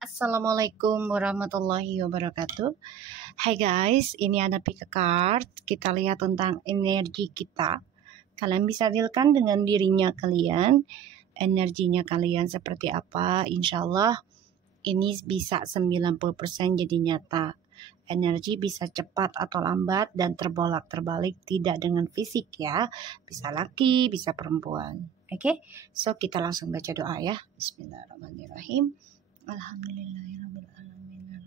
Assalamualaikum warahmatullahi wabarakatuh. Hai guys, ini ada pick a card. Kita lihat tentang energi kita. Kalian bisa dealkan dengan dirinya kalian. Energinya kalian seperti apa? Insya Allah ini bisa 90% jadi nyata. Energi bisa cepat atau lambat dan terbolak-terbalik, tidak dengan fisik ya. Bisa laki, bisa perempuan. Oke, so kita langsung baca doa ya. Bismillahirrahmanirrahim. Alhamdulillahirrahmanirrahim.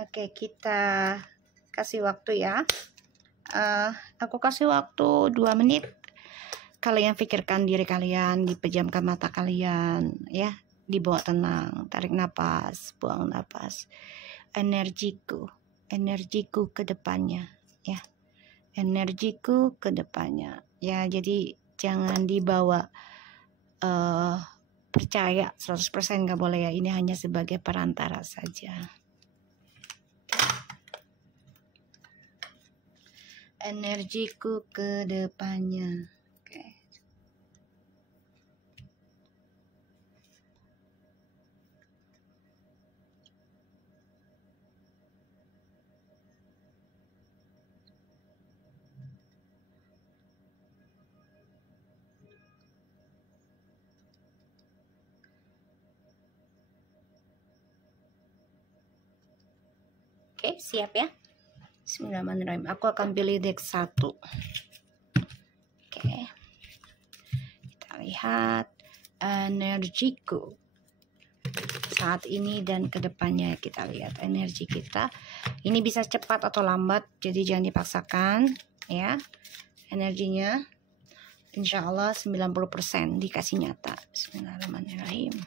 Oke, kita kasih waktu ya. Aku kasih waktu 2 menit. Kalian pikirkan diri kalian, dipejamkan mata kalian ya, dibawa tenang, tarik napas, buang napas. Energiku ke depannya ya. Energiku ke depannya ya, jadi jangan dibawa percaya 100% nggak boleh ya, ini hanya sebagai perantara saja. Energiku ke depannya. Oke, siap ya. Bismillahirrahmanirrahim. Aku akan pilih deck 1. Oke. Kita lihat energiku saat ini dan kedepannya. Kita lihat energi kita. Ini bisa cepat atau lambat, jadi jangan dipaksakan ya. Energinya insya Allah 90% dikasih nyata. Bismillahirrahmanirrahim.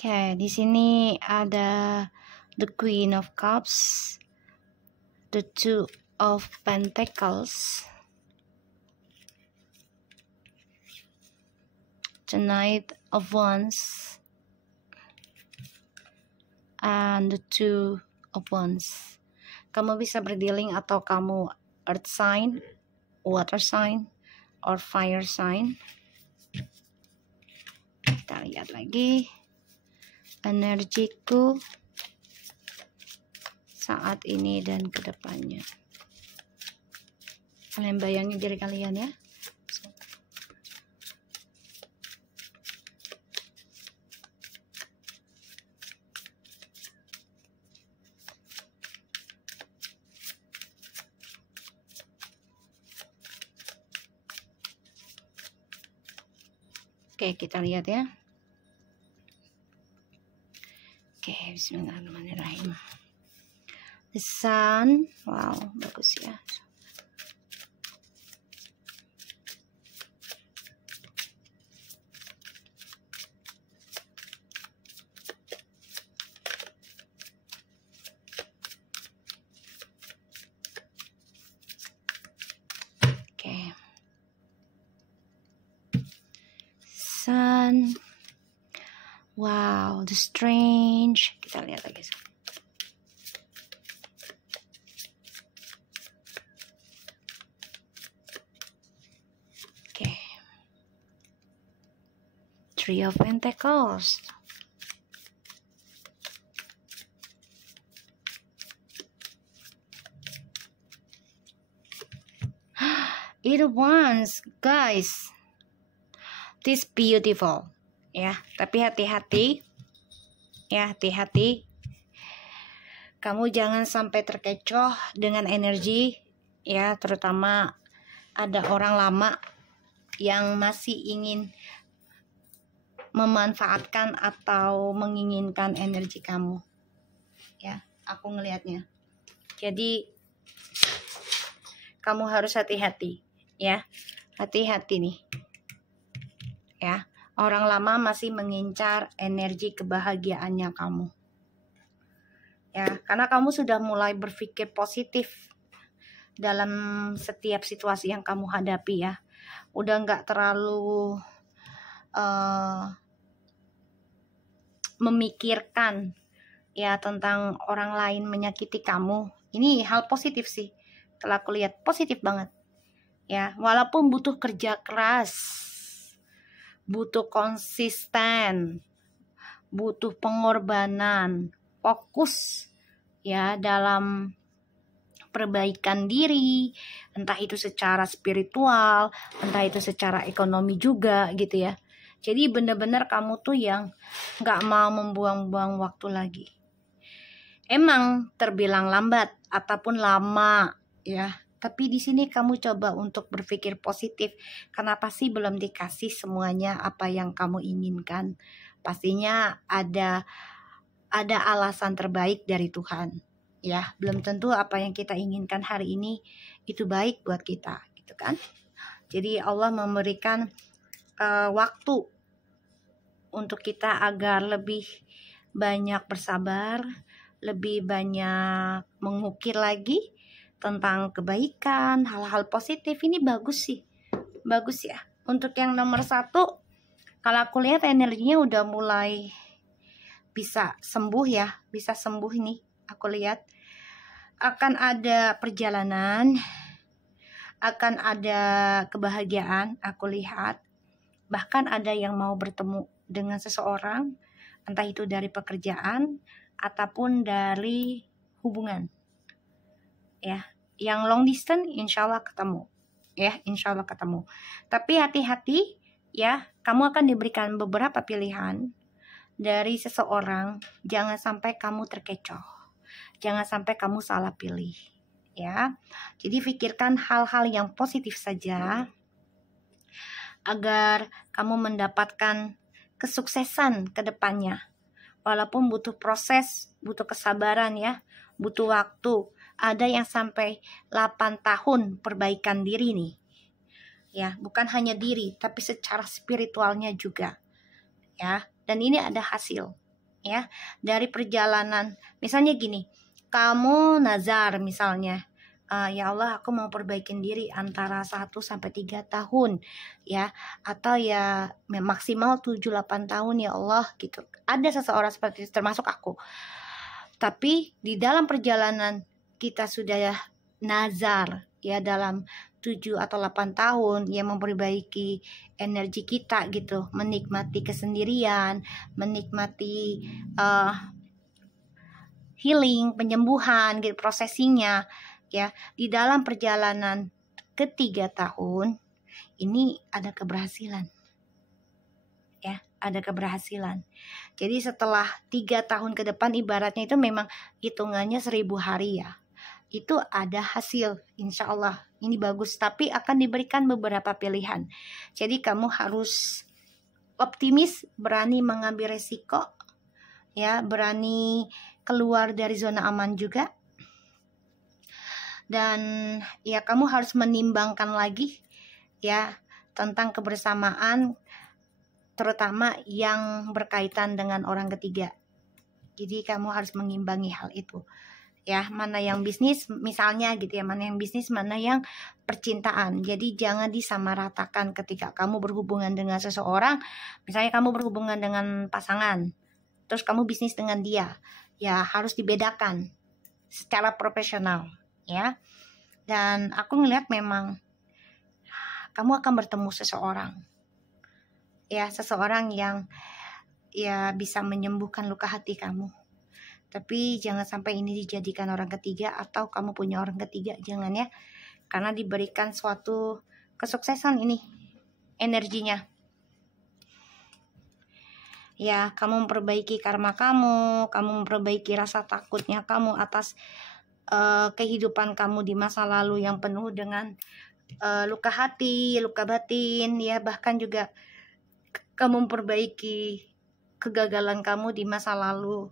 Oke, di sini ada the Queen of Cups, the Two of Pentacles, the Knight of Wands, and the Two of Wands. Kamu bisa berdealing atau kamu earth sign, water sign, or fire sign. Kita lihat lagi. Energiku saat ini dan kedepannya. Kalian bayangin diri kalian ya. Oke, kita lihat ya. Oke, bismillahirrahmanirrahim. The Sun, wow, bagus ya. Oke. Sun. Wow, the Strange. Kita lihat lagi. Oke. Three of Pentacles. It wants, guys. This beautiful. Ya, tapi hati-hati ya, hati-hati. Kamu jangan sampai terkecoh dengan energi ya, terutama ada orang lama yang masih ingin memanfaatkan atau menginginkan energi kamu ya, aku ngelihatnya. Jadi kamu harus hati-hati ya, hati-hati nih ya. Orang lama masih mengincar energi kebahagiaannya kamu. ya, karena kamu sudah mulai berpikir positif dalam setiap situasi yang kamu hadapi ya. Udah nggak terlalu memikirkan ya tentang orang lain menyakiti kamu. Ini hal positif sih. Setelah aku lihat positif banget. Ya, walaupun butuh kerja keras, butuh konsisten, butuh pengorbanan, fokus ya dalam perbaikan diri, entah itu secara spiritual, entah itu secara ekonomi juga gitu ya. Jadi benar-benar kamu tuh yang gak mau membuang-buang waktu lagi. Emang terbilang lambat ataupun lama ya, tapi di sini kamu coba untuk berpikir positif. Kenapa sih belum dikasih semuanya apa yang kamu inginkan? Pastinya ada alasan terbaik dari Tuhan. Ya, belum tentu apa yang kita inginkan hari ini itu baik buat kita, gitu kan? Jadi Allah memberikan waktu untuk kita agar lebih banyak bersabar, lebih banyak mengukir lagi tentang kebaikan, hal-hal positif. Ini bagus sih, bagus ya. Untuk yang nomor 1, kalau aku lihat energinya udah mulai bisa sembuh ya, bisa sembuh nih. Aku lihat akan ada perjalanan, akan ada kebahagiaan. Aku lihat bahkan ada yang mau bertemu dengan seseorang, entah itu dari pekerjaan ataupun dari hubungan ya. Yang long distance insya Allah ketemu ya, insya Allah ketemu. Tapi hati-hati ya, kamu akan diberikan beberapa pilihan dari seseorang. Jangan sampai kamu terkecoh, jangan sampai kamu salah pilih ya. Jadi pikirkan hal-hal yang positif saja agar kamu mendapatkan kesuksesan ke depannya. Walaupun butuh proses, butuh kesabaran ya, butuh waktu. Ada yang sampai 8 tahun perbaikan diri nih. Ya, bukan hanya diri, tapi secara spiritualnya juga. Ya, dan ini ada hasil ya dari perjalanan. Misalnya gini, kamu nazar misalnya, ya Allah aku mau perbaikin diri antara 1-3 tahun ya, atau ya maksimal 7-8 tahun ya Allah gitu. Ada seseorang seperti itu, termasuk aku. Tapi di dalam perjalanan kita sudah nazar ya dalam 7 atau 8 tahun yang memperbaiki energi kita gitu, menikmati kesendirian, menikmati healing, penyembuhan gitu, prosesinya ya. Di dalam perjalanan ke-3 tahun ini ada keberhasilan ya, ada keberhasilan. Jadi setelah 3 tahun ke depan ibaratnya itu memang hitungannya 1000 hari ya, itu ada hasil insya Allah. Ini bagus, tapi akan diberikan beberapa pilihan. Jadi kamu harus optimis, berani mengambil resiko ya, berani keluar dari zona aman juga. Dan ya kamu harus menimbangkan lagi ya tentang kebersamaan, terutama yang berkaitan dengan orang ketiga. Jadi kamu harus mengimbangi hal itu ya, mana yang bisnis misalnya gitu ya, mana yang bisnis, mana yang percintaan. Jadi jangan disamaratakan ketika kamu berhubungan dengan seseorang. Misalnya kamu berhubungan dengan pasangan, terus kamu bisnis dengan dia, ya harus dibedakan secara profesional ya. Dan aku ngelihat memang kamu akan bertemu seseorang ya, seseorang yang ya bisa menyembuhkan luka hati kamu. Tapi jangan sampai ini dijadikan orang ketiga atau kamu punya orang ketiga, jangan ya. Karena diberikan suatu kesuksesan ini energinya. Ya, kamu memperbaiki karma kamu memperbaiki rasa takutnya kamu atas kehidupan kamu di masa lalu yang penuh dengan luka hati, luka batin ya. Bahkan juga kamu memperbaiki kegagalan kamu di masa lalu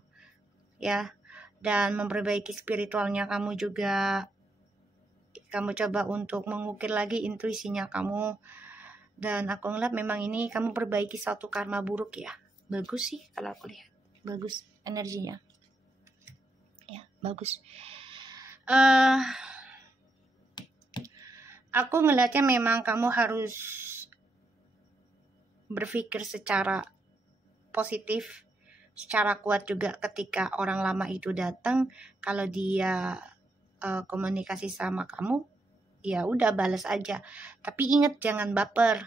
ya, dan memperbaiki spiritualnya kamu juga. Kamu coba untuk mengukir lagi intuisinya kamu. Dan aku ngeliat memang ini kamu perbaiki satu karma buruk ya. Bagus sih kalau aku lihat, bagus energinya bagus. Aku ngelihatnya memang kamu harus berpikir secara positif, secara kuat juga ketika orang lama itu datang. Kalau dia komunikasi sama kamu, ya udah balas aja. Tapi ingat, jangan baper,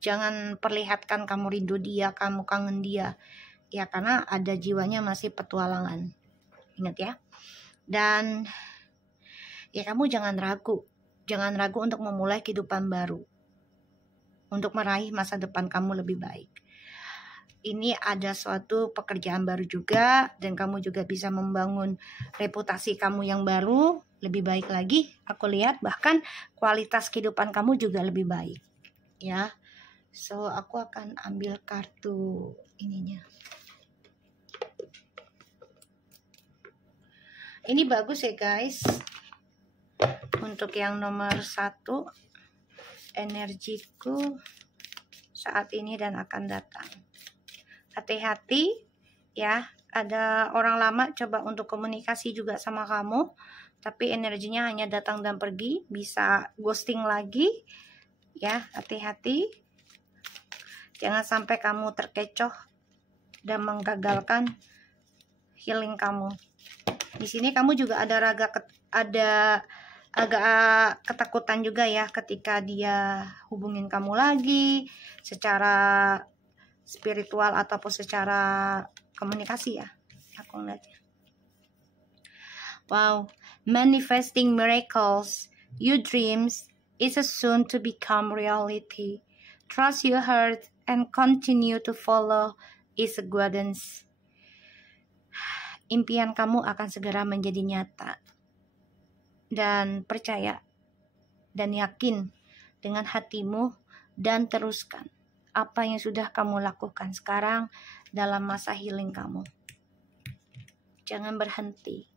jangan perlihatkan kamu rindu dia, kamu kangen dia. Ya karena ada jiwanya masih petualangan. Ingat ya. Dan ya kamu jangan ragu untuk memulai kehidupan baru, untuk meraih masa depan kamu lebih baik. Ini ada suatu pekerjaan baru juga, dan kamu juga bisa membangun reputasi kamu yang baru lebih baik lagi. Aku lihat bahkan kualitas kehidupan kamu juga lebih baik ya. So aku akan ambil kartu ininya. Ini bagus ya guys. Untuk yang nomor 1, energiku saat ini dan akan datang. Hati-hati ya, ada orang lama coba untuk komunikasi juga sama kamu, tapi energinya hanya datang dan pergi, bisa ghosting lagi ya. Hati-hati, jangan sampai kamu terkecoh dan menggagalkan healing kamu. Di sini kamu juga ada agak ketakutan juga ya ketika dia hubungin kamu lagi secara spiritual ataupun secara komunikasi ya. Aku ngeliatnya. Wow, manifesting miracles, your dreams is soon to become reality. Trust your heart and continue to follow its guidance. Impian kamu akan segera menjadi nyata. Dan percaya dan yakin dengan hatimu dan teruskan apa yang sudah kamu lakukan sekarang dalam masa healing kamu. Jangan berhenti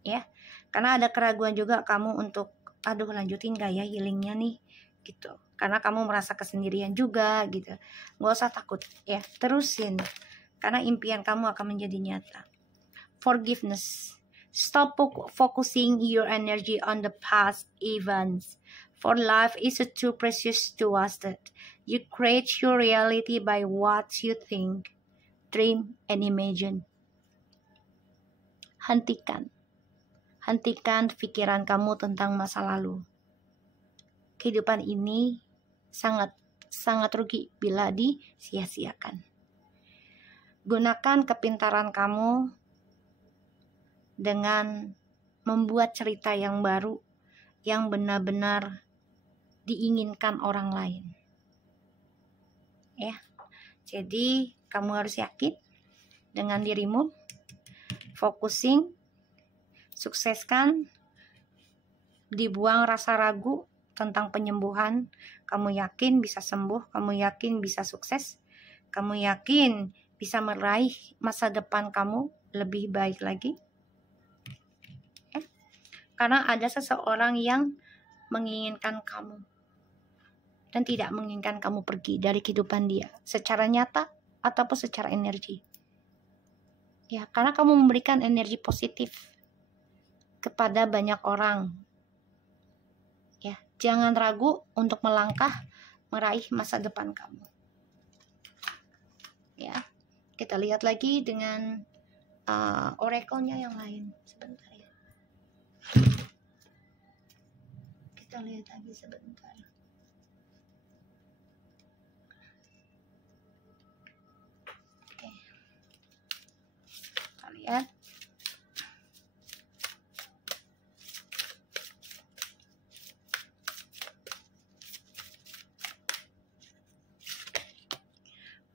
ya. Karena ada keraguan juga kamu untuk aduh lanjutin gak ya healingnya nih gitu. Karena kamu merasa kesendirian juga gitu. Gak usah takut ya, terusin. Karena impian kamu akan menjadi nyata. Forgiveness. Stop focusing your energy on the past events. For life is too precious to waste it. You create your reality by what you think, dream, and imagine. Hentikan pikiran kamu tentang masa lalu. Kehidupan ini sangat rugi bila disia-siakan. Gunakan kepintaran kamu dengan membuat cerita yang baru yang benar-benar diinginkan orang lain. Ya. Jadi kamu harus yakin dengan dirimu, focusing, sukseskan, dibuang rasa ragu tentang penyembuhan. Kamu yakin bisa sembuh, kamu yakin bisa sukses, kamu yakin bisa meraih masa depan kamu lebih baik lagi. Ya. Karena ada seseorang yang menginginkan kamu dan tidak menginginkan kamu pergi dari kehidupan dia secara nyata ataupun secara energi. Ya, karena kamu memberikan energi positif kepada banyak orang. Ya, jangan ragu untuk melangkah meraih masa depan kamu. Ya, kita lihat lagi dengan oracle-nya yang lain. Sebentar ya. Kita lihat lagi sebentar. Oke. Kita lihat.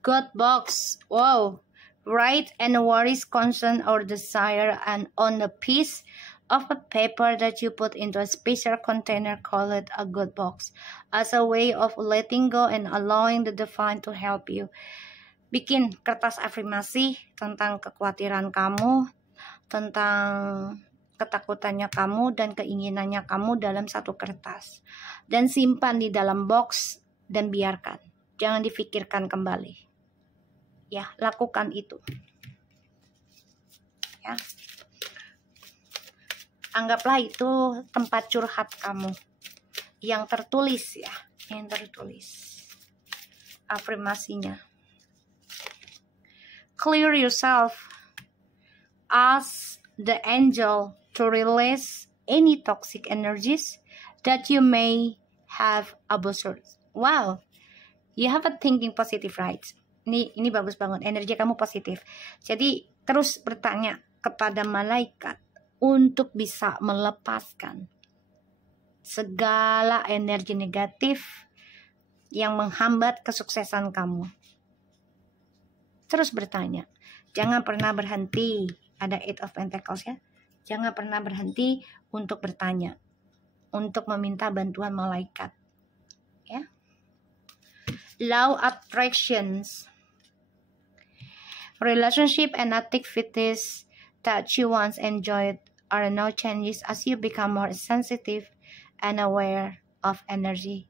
God box. Wow. Write any worries, concern, or desire and on a piece of a paper that you put into a special container, call it a God box, as a way of letting go and allowing the divine to help you. Bikin kertas afirmasi tentang kekhawatiran kamu, tentang ketakutannya kamu dan keinginannya kamu dalam satu kertas. Dan simpan di dalam box dan biarkan. Jangan difikirkan kembali. Ya, lakukan itu. Ya. Anggaplah itu tempat curhat kamu yang tertulis ya, yang tertulis afirmasinya. Clear yourself. Ask the angel to release any toxic energies that you may have absorbed. Wow, you have a thinking positive, right? Ini bagus banget, energi kamu positif. Jadi terus bertanya kepada malaikat untuk bisa melepaskan segala energi negatif yang menghambat kesuksesan kamu. Terus bertanya, jangan pernah berhenti. Ada Eight of Pentacles ya. Jangan pernah berhenti untuk bertanya, untuk meminta bantuan malaikat. Ya. Law attractions. Relationship and activities that you once enjoyed are now changes as you become more sensitive and aware of energy.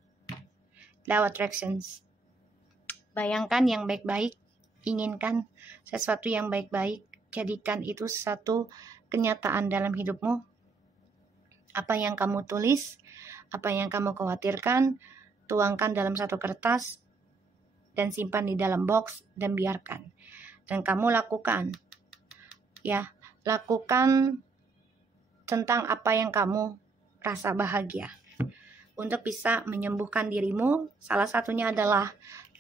Law attractions. Bayangkan yang baik-baik, inginkan sesuatu yang baik-baik, jadikan itu satu kenyataan dalam hidupmu. Apa yang kamu tulis, apa yang kamu khawatirkan, tuangkan dalam satu kertas dan simpan di dalam box dan biarkan. Dan kamu lakukan, ya, lakukan tentang apa yang kamu rasa bahagia. Untuk bisa menyembuhkan dirimu, salah satunya adalah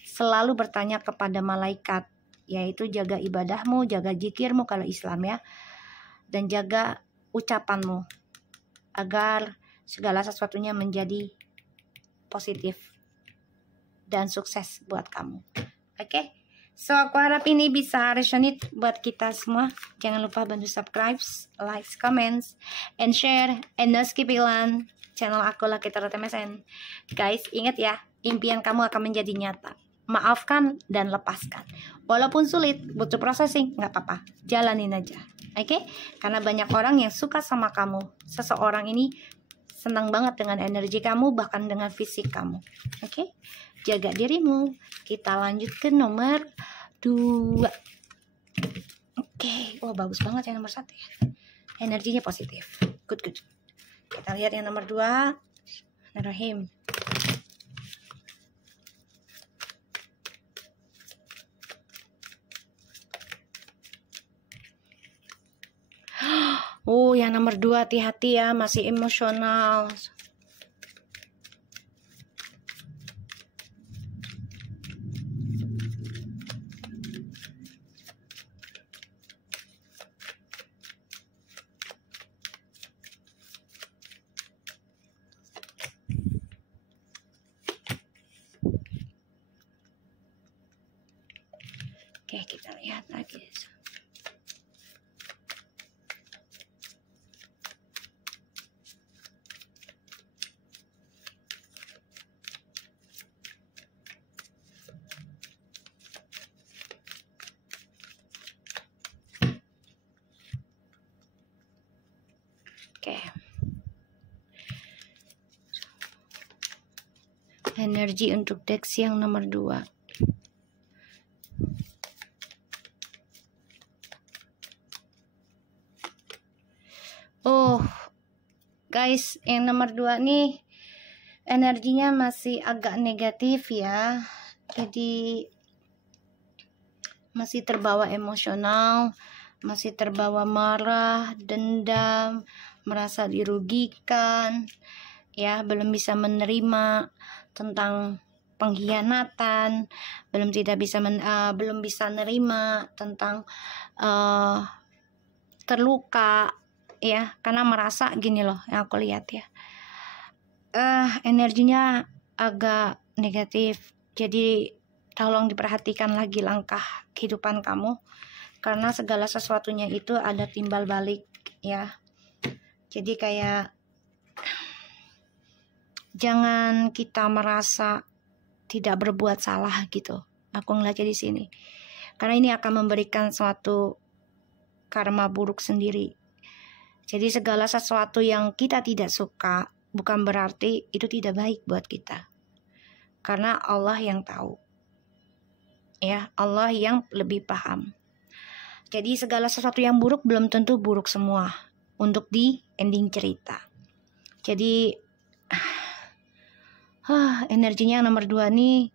selalu bertanya kepada malaikat, yaitu jaga ibadahmu, jaga zikirmu kalau Islam ya, dan jaga ucapanmu agar segala sesuatunya menjadi positif dan sukses buat kamu. Oke? So aku harap ini bisa resonate buat kita semua. Jangan lupa bantu subscribe, like, comments, and share, and no skip iklan channel aku Lucky Tarot MSN. Guys, ingat ya, impian kamu akan menjadi nyata. Maafkan dan lepaskan. Walaupun sulit, butuh processing, nggak apa-apa. Jalanin aja. Oke? Karena banyak orang yang suka sama kamu. Seseorang ini senang banget dengan energi kamu, bahkan dengan fisik kamu. Oke? Jaga dirimu. Kita lanjut ke nomor 2. Oke. Wah, bagus banget yang nomor 1 ya. Energinya positif. Good. Kita lihat yang nomor 2. Rahim. Oh, yang nomor 2 hati-hati ya, masih emosional. Oke, kita lihat lagi. Oke. Energi untuk deck yang nomor 2. Oh, guys, yang nomor 2 nih energinya masih agak negatif ya. Jadi masih terbawa emosional, masih terbawa marah, dendam, merasa dirugikan, ya, belum bisa menerima tentang pengkhianatan, belum bisa menerima tentang terluka, ya, karena merasa gini loh yang aku lihat ya, energinya agak negatif. Jadi tolong diperhatikan lagi langkah kehidupan kamu, karena segala sesuatunya itu ada timbal balik ya. Jadi kayak jangan kita merasa tidak berbuat salah gitu. Aku ngeliatnya di sini, karena ini akan memberikan suatu karma buruk sendiri. Jadi segala sesuatu yang kita tidak suka bukan berarti itu tidak baik buat kita. Karena Allah yang tahu. Ya, Allah yang lebih paham. Jadi segala sesuatu yang buruk belum tentu buruk semua. untuk di ending cerita. Jadi energinya yang nomor 2 nih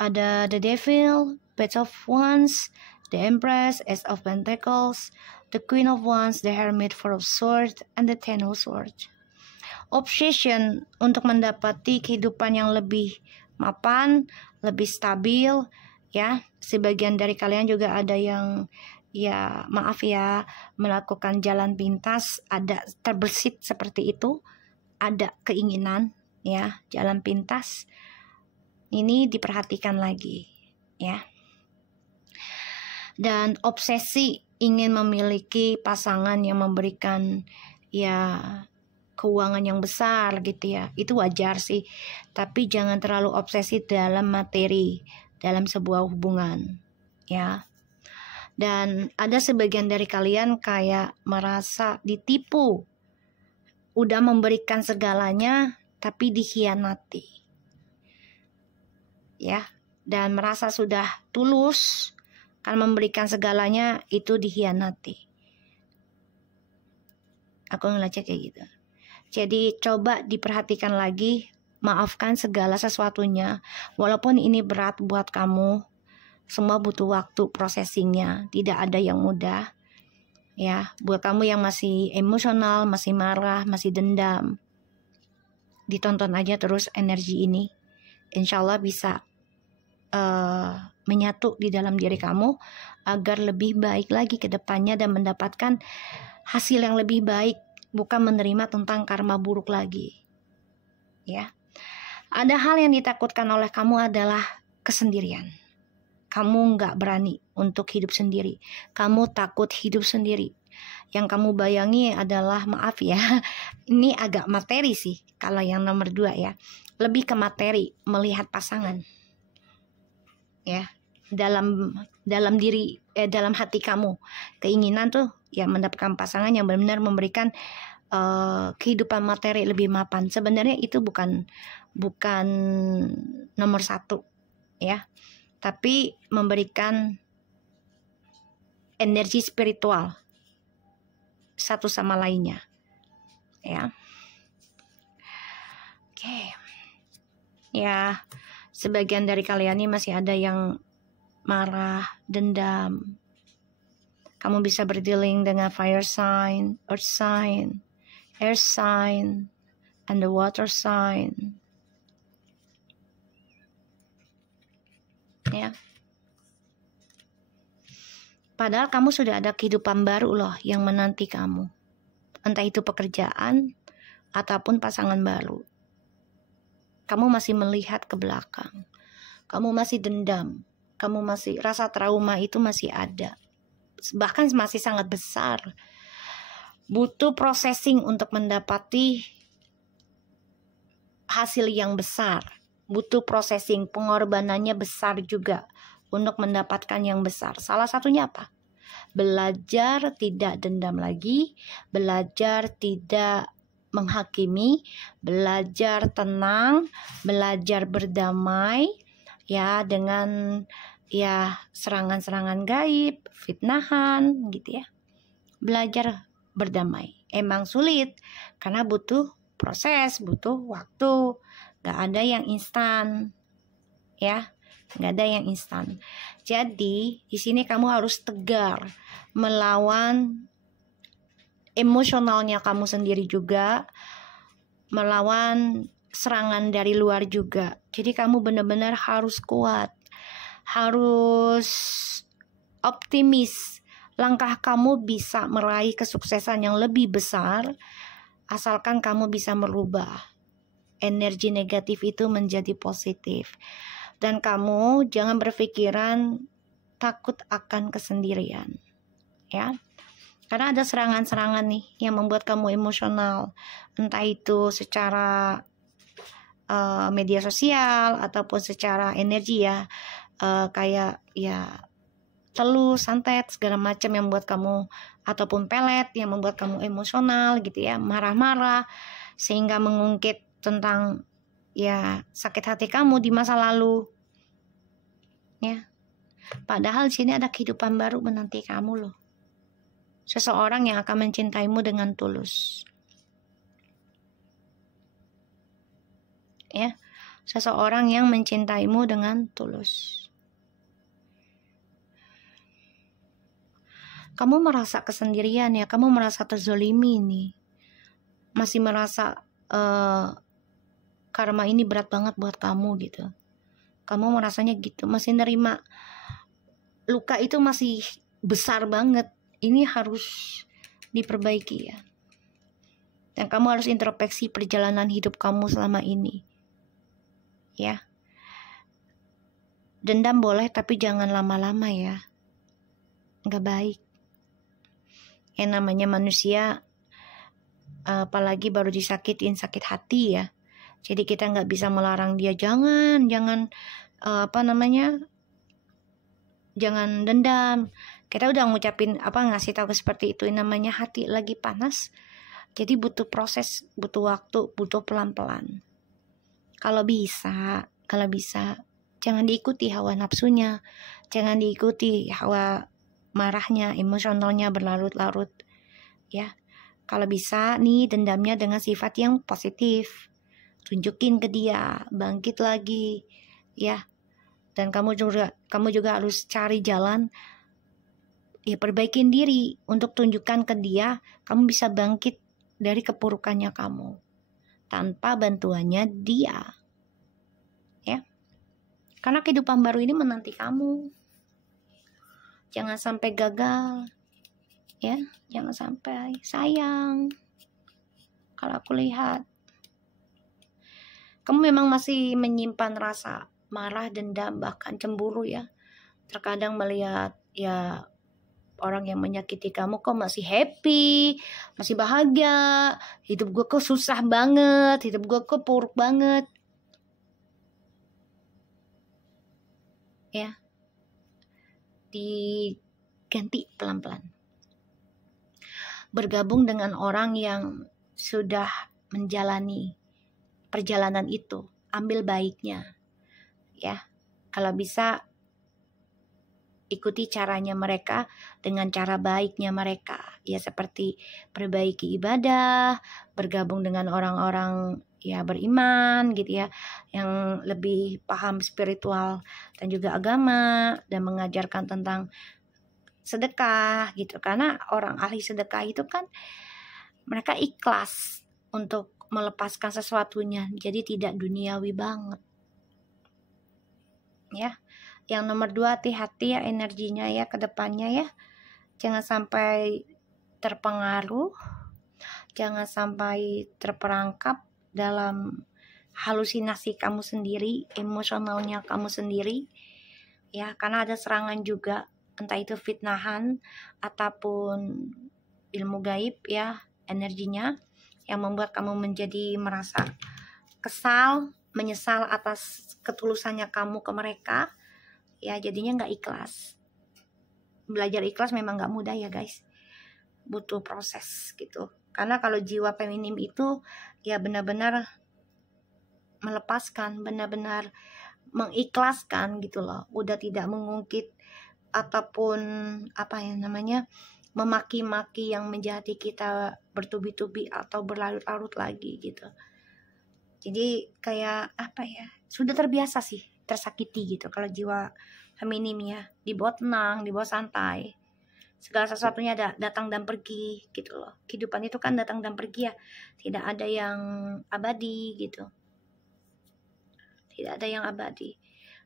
ada The Devil, Page of Wands, The Empress, Ace of Pentacles, The Queen of Wands, The Hermit, Four of Swords, and The Ten of Swords. Obsession untuk mendapati kehidupan yang lebih mapan, lebih stabil, ya. Sebagian dari kalian juga ada yang ya maaf ya melakukan jalan pintas, ada terbersit seperti itu, ada keinginan ya jalan pintas. Ini diperhatikan lagi ya. Dan obsesi ingin memiliki pasangan yang memberikan ya keuangan yang besar gitu ya. Itu wajar sih. Tapi jangan terlalu obsesi dalam materi, dalam sebuah hubungan ya. Dan ada sebagian dari kalian kayak merasa ditipu. Udah memberikan segalanya tapi dikhianati. Ya, dan merasa sudah tulus kan memberikan segalanya, itu dikhianati. Aku ngeliatnya kayak gitu. Jadi coba diperhatikan lagi, maafkan segala sesuatunya. Walaupun ini berat buat kamu, semua butuh waktu processingnya, tidak ada yang mudah. Ya, buat kamu yang masih emosional, masih marah, masih dendam, ditonton aja terus energi ini. Insya Allah bisa menyatu di dalam diri kamu agar lebih baik lagi ke depannya dan mendapatkan hasil yang lebih baik, bukan menerima tentang karma buruk lagi. Ya. Ada hal yang ditakutkan oleh kamu adalah kesendirian. Kamu nggak berani untuk hidup sendiri. Kamu takut hidup sendiri. Yang kamu bayangi adalah, maaf ya, ini agak materi sih kalau yang nomor 2 ya. Lebih ke materi, melihat pasangan. Ya, dalam diri dalam hati kamu keinginan tuh ya mendapatkan pasangan yang benar-benar memberikan kehidupan materi lebih mapan. Sebenarnya itu bukan nomor 1 ya, tapi memberikan energi spiritual satu sama lainnya ya. Oke. Ya, sebagian dari kalian ini masih ada yang marah, dendam. Kamu bisa berdealing dengan fire sign, earth sign, air sign, and the water sign. Ya. Padahal kamu sudah ada kehidupan baru loh yang menanti kamu. Entah itu pekerjaan ataupun pasangan baru. Kamu masih melihat ke belakang. Kamu masih dendam. Kamu masih rasa trauma itu masih ada. Bahkan masih sangat besar. Butuh processing untuk mendapati hasil yang besar. Butuh processing, pengorbanannya besar juga untuk mendapatkan yang besar. Salah satunya apa? Belajar tidak dendam lagi, belajar tidak menghakimi, belajar tenang, belajar berdamai ya dengan ya serangan-serangan gaib, fitnahan gitu ya. Belajar berdamai. Emang sulit karena butuh proses, butuh waktu. Gak ada yang instan ya. Gak ada yang instan. Jadi di sini kamu harus tegar melawan emosionalnya kamu sendiri juga, melawan serangan dari luar juga. Jadi kamu benar-benar harus kuat, harus optimis. Langkah kamu bisa meraih kesuksesan yang lebih besar asalkan kamu bisa merubah energi negatif itu menjadi positif. Dan kamu jangan berpikiran takut akan kesendirian ya. Karena ada serangan-serangan nih yang membuat kamu emosional. Entah itu secara media sosial ataupun secara energi ya. Kayak ya teluh, santet, segala macam yang membuat kamu, ataupun pelet yang membuat kamu emosional gitu ya. Marah-marah sehingga mengungkit tentang ya sakit hati kamu di masa lalu. Ya. Padahal di sini ada kehidupan baru menanti kamu loh. seseorang yang akan mencintaimu dengan tulus. Ya, seseorang yang mencintaimu dengan tulus. Kamu merasa kesendirian ya, kamu merasa terzolimi nih. Masih merasa karma ini berat banget buat kamu gitu. Kamu merasanya gitu, masih nerima luka itu masih besar banget. Ini harus diperbaiki ya. Dan kamu harus introspeksi perjalanan hidup kamu selama ini. Ya. Dendam boleh tapi jangan lama-lama ya. Nggak baik. Yang namanya manusia, apalagi baru disakitin, sakit hati ya. Jadi kita nggak bisa melarang dia, jangan jangan dendam. Kita udah ngucapin ngasih tahu seperti itu, namanya hati lagi panas. Jadi butuh proses, butuh waktu, butuh pelan-pelan. Kalau bisa jangan diikuti hawa nafsunya, jangan diikuti hawa marahnya, emosionalnya berlarut-larut ya. Kalau bisa nih dendamnya dengan sifat yang positif, tunjukin ke dia, bangkit lagi ya. Dan kamu juga harus cari jalan ya, perbaikin diri untuk tunjukkan ke dia kamu bisa bangkit dari kepurukannya kamu tanpa bantuannya dia ya. Karena kehidupan baru ini menanti kamu. Jangan sampai gagal ya, jangan sampai. Sayang, kalau aku lihat kamu memang masih menyimpan rasa marah, dendam, bahkan cemburu ya. Terkadang melihat ya orang yang menyakiti kamu kok masih happy, masih bahagia. Hidup gue kok susah banget, hidup gue kok buruk banget. Ya, diganti pelan-pelan. Bergabung dengan orang yang sudah menjalani perjalanan itu, ambil baiknya. Ya, kalau bisa ikuti caranya mereka dengan cara baiknya mereka. Ya seperti perbaiki ibadah, bergabung dengan orang-orang ya beriman gitu ya, yang lebih paham spiritual dan juga agama, dan mengajarkan tentang sedekah gitu. Karena orang ahli sedekah itu kan mereka ikhlas untuk melepaskan sesuatunya, jadi tidak duniawi banget ya. Yang nomor 2, hati-hati ya energinya ya ke depannya ya. Jangan sampai terpengaruh, jangan sampai terperangkap dalam halusinasi kamu sendiri, emosionalnya kamu sendiri ya. Karena ada serangan juga, entah itu fitnahan ataupun ilmu gaib ya, energinya yang membuat kamu menjadi merasa kesal, menyesal atas ketulusannya kamu ke mereka ya. Jadinya nggak ikhlas. Belajar ikhlas memang nggak mudah ya guys, butuh proses gitu. Karena kalau jiwa feminim itu ya benar-benar melepaskan, benar-benar mengikhlaskan gitu loh. Udah tidak mengungkit ataupun memaki-maki yang menjadi kita bertubi-tubi atau berlarut-larut lagi gitu. Jadi kayak sudah terbiasa sih tersakiti gitu. Kalau jiwa feminim ya, dibawa tenang, dibawa santai. Segala sesuatunya datang dan pergi gitu loh. Kehidupan itu kan datang dan pergi ya. Tidak ada yang abadi gitu. Tidak ada yang abadi.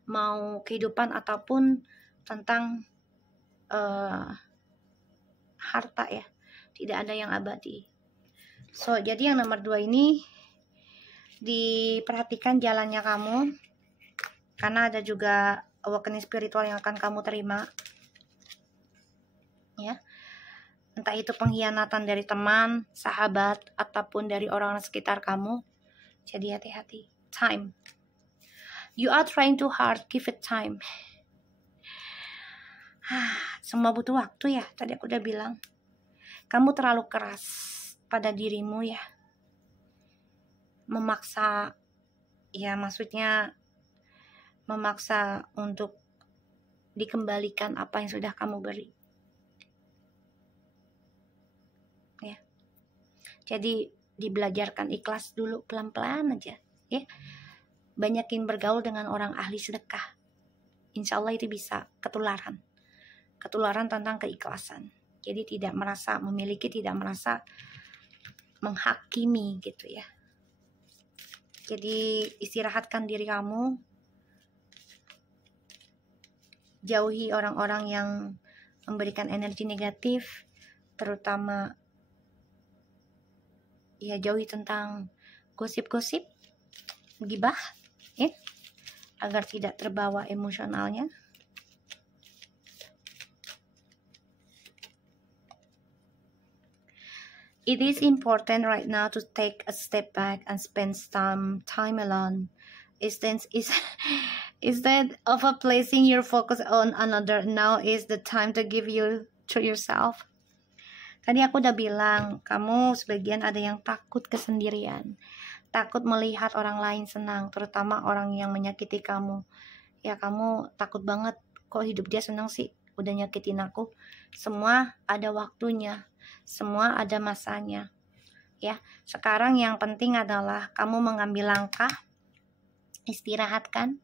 Mau kehidupan ataupun tentang harta ya. Tidak ada yang abadi. So, jadi yang nomor 2 ini diperhatikan jalannya kamu. Karena ada juga awakening spiritual yang akan kamu terima. Ya. Entah itu pengkhianatan dari teman, sahabat, ataupun dari orang sekitar kamu. Jadi hati-hati. Time. You are trying too hard, give it time. Semua butuh waktu ya, tadi aku udah bilang. Kamu terlalu keras pada dirimu ya. Memaksa, ya maksudnya memaksa untuk dikembalikan apa yang sudah kamu beri. Jadi dibelajarkan ikhlas dulu pelan-pelan aja ya. Banyakin bergaul dengan orang ahli sedekah. Insya Allah itu bisa ketularan tentang keikhlasan. Jadi tidak merasa memiliki, tidak merasa menghakimi gitu ya. Jadi istirahatkan diri kamu, jauhi orang-orang yang memberikan energi negatif, terutama ya jauhi tentang gosip-gosip, gibah ya, agar tidak terbawa emosionalnya. It is important right now to take a step back and spend some time alone. Instead of placing your focus on another, now is the time to give you to yourself. Tadi aku udah bilang, kamu sebagian ada yang takut kesendirian, takut melihat orang lain senang, terutama orang yang menyakiti kamu. Ya kamu takut banget, kok hidup dia senang sih, udah nyakitin aku. Semua ada waktunya, semua ada masanya. Ya, sekarang yang penting adalah kamu mengambil langkah, istirahatkan,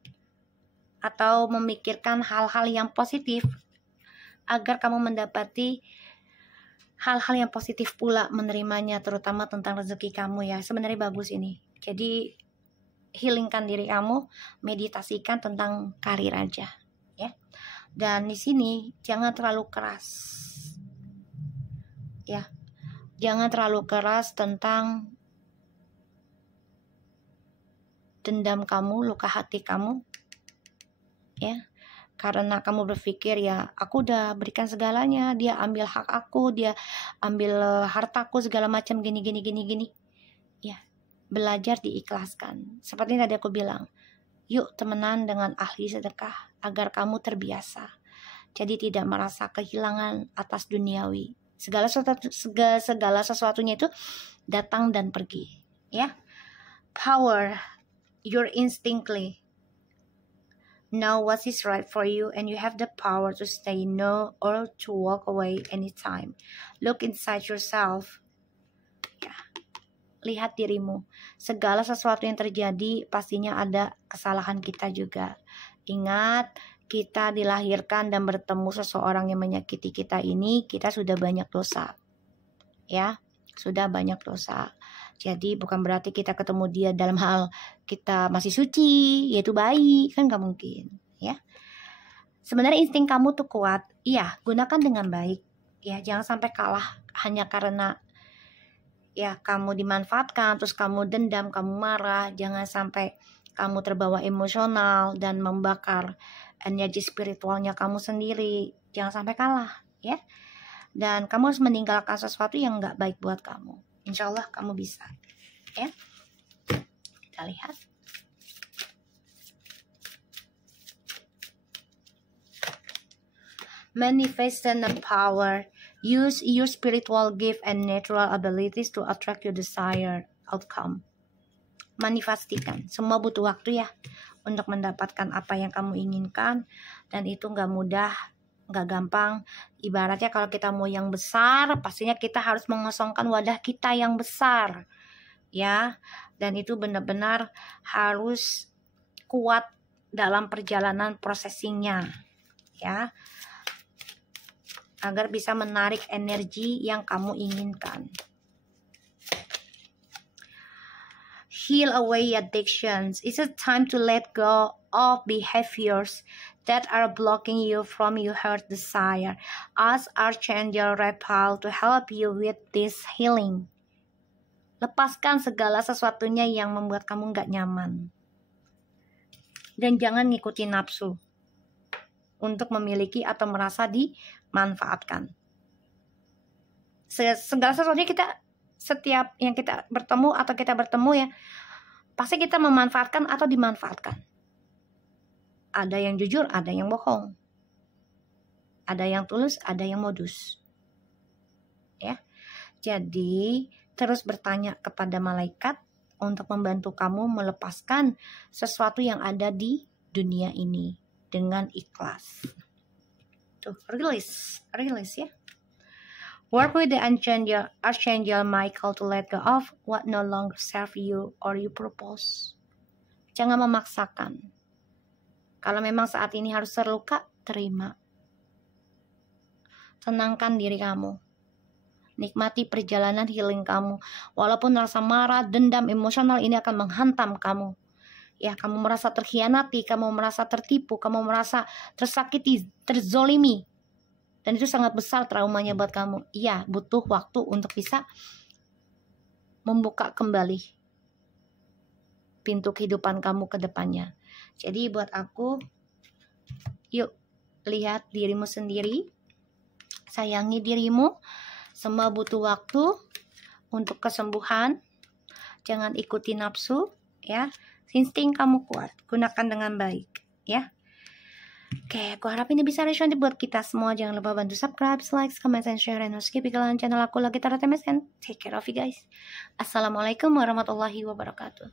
atau memikirkan hal-hal yang positif agar kamu mendapati hal-hal yang positif pula menerimanya, terutama tentang rezeki kamu ya. Sebenarnya bagus ini. Jadi healingkan diri kamu, meditasikan tentang karir aja ya. Dan di sini jangan terlalu keras. Ya. Jangan terlalu keras tentang dendam kamu, luka hati kamu. Ya. Karena kamu berpikir ya aku udah berikan segalanya, dia ambil hak aku, dia ambil hartaku segala macam gini. Ya, belajar diikhlaskan. Seperti tadi aku bilang, yuk temenan dengan ahli sedekah agar kamu terbiasa. Jadi tidak merasa kehilangan atas duniawi. Segala sesuatunya itu datang dan pergi, ya. Power your instinctly. Know what is right for you, and you have the power to say no or to walk away anytime. Look inside yourself. Ya, lihat dirimu. Segala sesuatu yang terjadi pastinya ada kesalahan kita juga. Ingat, kita dilahirkan dan bertemu seseorang yang menyakiti kita ini, kita sudah banyak dosa. Ya, sudah banyak dosa. Jadi bukan berarti kita ketemu dia dalam hal kita masih suci, yaitu baik, kan gak mungkin ya. Sebenarnya insting kamu tuh kuat, iya, gunakan dengan baik ya. Jangan sampai kalah hanya karena ya kamu dimanfaatkan, terus kamu dendam, kamu marah. Jangan sampai kamu terbawa emosional dan membakar energi spiritualnya kamu sendiri. Jangan sampai kalah ya. Dan kamu harus meninggalkan sesuatu yang gak baik buat kamu. Insya Allah kamu bisa ya. Kita lihat. Manifestation power. Use your spiritual gift and natural abilities to attract your desired outcome. Manifestikan. Semua butuh waktu ya untuk mendapatkan apa yang kamu inginkan. Dan itu gak mudah, gak gampang. Ibaratnya kalau kita mau yang besar, pastinya kita harus mengosongkan wadah kita yang besar ya. Dan itu benar-benar harus kuat dalam perjalanan processingnya ya, agar bisa menarik energi yang kamu inginkan. Heal away addictions. It's a time to let go of behaviors that are blocking you from your heart desire. Ask Archangel Raphael to help you with this healing. Lepaskan segala sesuatunya yang membuat kamu gak nyaman. Dan jangan ngikuti nafsu untuk memiliki atau merasa dimanfaatkan. Segala sesuatunya setiap yang kita bertemu atau kita bertemu ya, pasti kita memanfaatkan atau dimanfaatkan. Ada yang jujur, ada yang bohong. Ada yang tulus, ada yang modus. Ya. Jadi, terus bertanya kepada malaikat untuk membantu kamu melepaskan sesuatu yang ada di dunia ini dengan ikhlas. Tuh, release ya. Work with the Archangel Michael to let go of what no longer serve you or you propose. Jangan memaksakan. Kalau memang saat ini harus terluka, terima. Tenangkan diri kamu. Nikmati perjalanan healing kamu. Walaupun rasa marah, dendam, emosional ini akan menghantam kamu. Ya, kamu merasa terkhianati, kamu merasa tertipu, kamu merasa tersakiti, terzolimi. Dan itu sangat besar traumanya buat kamu. Iya, butuh waktu untuk bisa membuka kembali pintu kehidupan kamu ke depannya. Jadi buat aku, yuk lihat dirimu sendiri, sayangi dirimu. Semua butuh waktu untuk kesembuhan. Jangan ikuti nafsu, ya. Insting kamu kuat, gunakan dengan baik, ya. Oke, aku harap ini bisa resonatif buat kita semua. Jangan lupa bantu subscribe, like, comment, and share, and skip iklan channel aku lagi Tarot MSN. Take care of you guys. Assalamualaikum warahmatullahi wabarakatuh.